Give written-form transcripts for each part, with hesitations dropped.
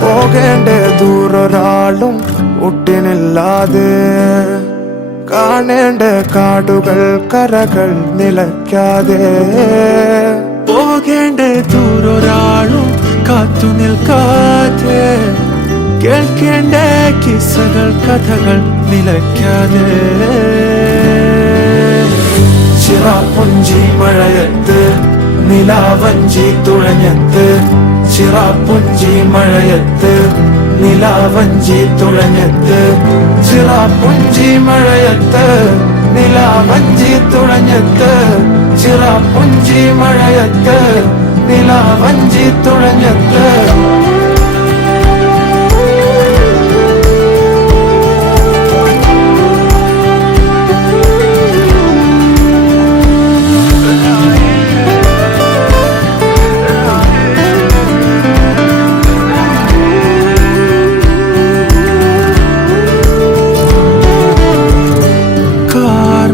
പോകേണ്ട ദൂരൊരാളും ഒട്ടിനില്ലാതെ കാണേണ്ട കാടുകൾ കരകൾ നിലയ്ക്കാതെ പോകേണ്ട ദൂരൊരാളും കാത്തു നിൽക്കാതെ കേൾക്കേണ്ട കിസ്സകൾ കഥകൾ നിലയ്ക്കാതെ ചിറാപ്പുഞ്ചി മഴയത്ത് നിലാവഞ്ചി തുഴഞ്ഞത്ത് ചിറാപ്പുഞ്ചി മഴയത്ത് നിലാവഞ്ചി തുഴഞ്ഞത്ത് ചിറാപ്പുഞ്ചി മഴയത്ത് നിലാവഞ്ചി തുഴഞ്ഞത്ത് ചിറാപ്പുഞ്ചി മഴയത്ത് നിലാവഞ്ചി തുഴഞ്ഞത്ത്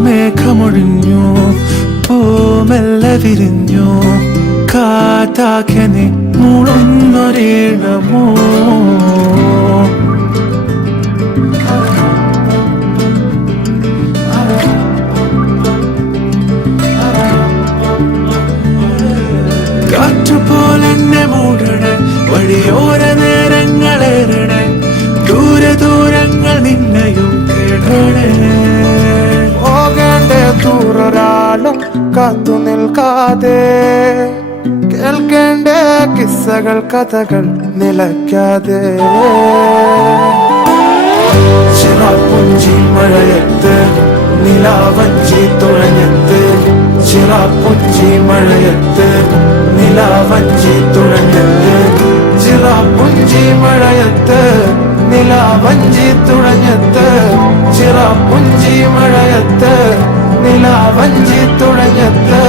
മേഘമൊഴിഞ്ഞു പൂമെല്ലെ വിരിഞ്ഞു കാറ്റാകെ മൂളുന്നൊരീണമോ കാറ്റുപോലെന്നെ മൂടണേ വഴിയോര നേരങ്ങളേറണേ ദൂരെ ദൂരങ്ങൾ നിന്നെയും കേടണേ ദൂരൊരാളും കാത്തു നിൽക്കാതെ കേൾക്കേണ്ട കിസ്സകൾ കഥകൾ നിലയ്ക്കാതെ ചിറാപ്പുഞ്ചി മഴയത്ത് നിലാവഞ്ചി തുഴഞ്ഞത്ത് ചിറാപ്പുഞ്ചി മഴയത്ത് നിലാവഞ്ചി തുഴഞ്ഞത്ത് ചിറാപ്പുഞ്ചി മഴയത്ത് നിലാവഞ്ചി തുഴഞ്ഞത്ത് ചിറാപ്പുഞ്ചി മഴയത്ത് നിലാവഞ്ചി തുഴഞ്ഞത്ത്